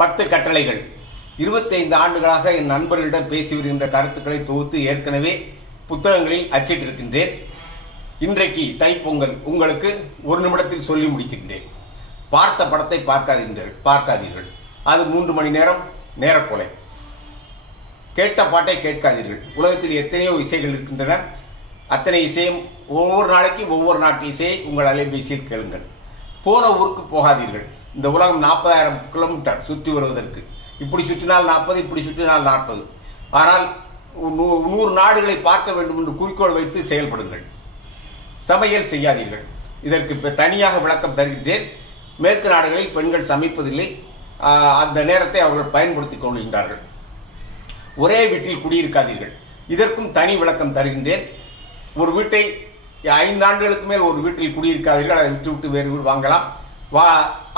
10 கட்டளைகள். 25 ஆண்டுகளாக என் நண்பர்களிடம் பேசி வருகின்ற கருத்துக்களை தொகுத்து ஏற்கனவே புத்தகங்களில் அச்சிட்டிருக்கின்றேன். இன்றைக்கு தைப்பொங்கல் உங்களுக்கு ஒரு நிமிடத்தில் சொல்லி முடிக்கின்றேன். பார்த்த படத்தை பார்க்காதீர்கள். அது 3 மணி நேரம் நேரக்கொலை. கேட்ட பாட்டை கேட்காதீர்கள். உலகத்தில் எத்தனையோ இசைகள் இருக்கின்றன. அத்தனை இசையும் ஒவ்வொரு நாளைக்கும் ஒவ்வொரு நாட்டு இசையை உங்கள் அலைபேசியில் கேளுங்கள். போன ஊருக்கு போகாதீர்கள். இந்த உலகம் 40,000 கிலோமீட்டர் சுற்றி வருவதற்கு. இப்படி சுற்றினால் 40, இப்படி சுற்றினால் 40. ஆனால் 100 நாடுகளை பார்க்க வேண்டும் என்று குறிக்கோள் வைத்து செயல்படுங்கள். சமையல் செய்யாதீர்கள். இதற்கு தனியாக விளக்கம் தருகின்றேன். மேற்கு நாடுகளில் பெண்கள் சமைப்பதில்லை. அந்த நேரத்தை அவர்கள் பயன்படுத்திக் கொள்கின்றார்கள். ஒரே வீட்டில் குடியிருக்காதீர்கள். இதற்கும் தனி விளக்கம் தருகின்றேன். ஒரு வீட்டை 5 ஆண்டுகளுக்கு மேல் ஒரு வீட்டில் குடியிருக்காதீர்கள். அதை விட்டு வேறு வீடு வாங்கலாம்.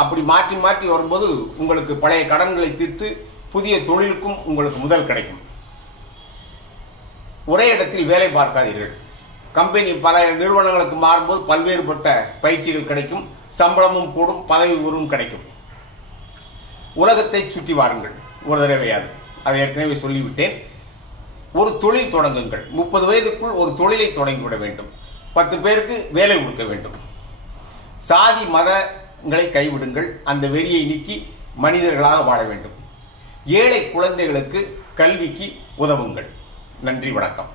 அப்படி மாற்றி மாற்றி வரும்போது உங்களுக்கு பழைய கடன்களை தீர்த்து புதிய தொழிலுக்கும் உங்களுக்கு முதல் கிடைக்கும். ஒரே இடத்தில் வேலை பார்க்காதீர்கள். கம்பெனி பல நிறுவனங்களுக்கு மாறும்போது பல்வேறுபட்ட பயிற்சிகள் கிடைக்கும். சம்பளமும் கூடும், பதவி உயர்வும் கிடைக்கும். உலகத்தை சுற்றி வாருங்கள் ஒரு தடவையாது. அதை ஏற்கனவே சொல்லிவிட்டேன். ஒரு தொழில் தொடங்குங்கள். 30 வயதுக்குள் ஒரு தொழிலை தொடங்கிவிட வேண்டும். 10 பேருக்கு வேலை கொடுக்க வேண்டும். சாதி மதங்களை கைவிடுங்கள். அந்த வெறியை நீக்கி மனிதர்களாக வாழ வேண்டும். ஏழை குழந்தைகளுக்கு கல்விக்கு உதவுங்கள். நன்றி, வணக்கம்.